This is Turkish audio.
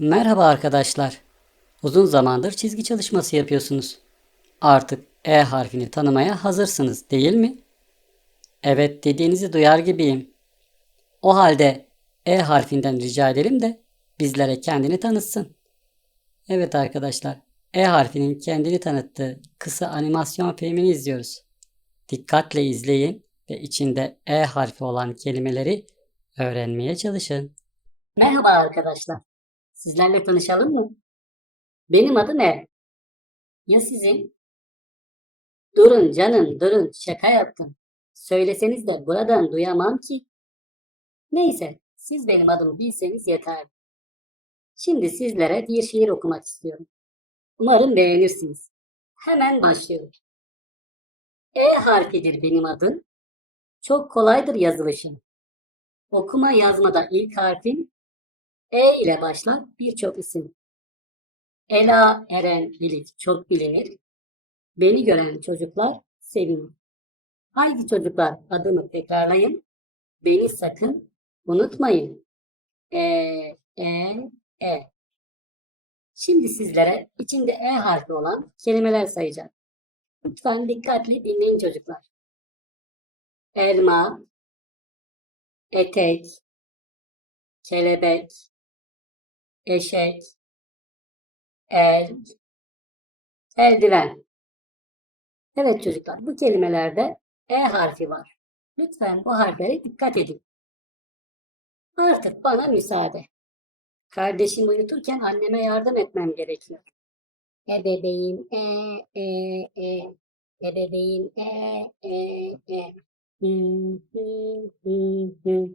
Merhaba arkadaşlar. Uzun zamandır çizgi çalışması yapıyorsunuz. Artık E harfini tanımaya hazırsınız, değil mi? Evet dediğinizi duyar gibiyim. O halde E harfinden rica edelim de bizlere kendini tanıtsın. Evet arkadaşlar, E harfinin kendini tanıttığı kısa animasyon filmini izliyoruz. Dikkatle izleyin ve içinde E harfi olan kelimeleri öğrenmeye çalışın. Merhaba arkadaşlar. Sizlerle tanışalım mı? Benim adım E. Ya sizin? Durun canım durun şaka yaptım. Söyleseniz de buradan duyamam ki. Neyse siz benim adımı bilseniz yeter. Şimdi sizlere bir şiir okumak istiyorum. Umarım beğenirsiniz. Hemen başlıyorum. E harfidir benim adım. Çok kolaydır yazılışım. Okuma yazmada ilk harfim E ile başlar birçok isim. Ela, Eren, Elif çok bilinir. Beni gören çocuklar sevinir. Haydi çocuklar adımı tekrarlayın. Beni sakın unutmayın. E, E, E. Şimdi sizlere içinde E harfi olan kelimeler sayacağım. Lütfen dikkatli dinleyin çocuklar. Elma, etek, kelebek, eşek, el, eldiven. Evet çocuklar bu kelimelerde E harfi var. Lütfen bu harflere dikkat edin. Artık bana müsaade. Kardeşimi uyuturken anneme yardım etmem gerekiyor. E bebeğim e e e e bebeğim e e e Hı, hı, hı, hı.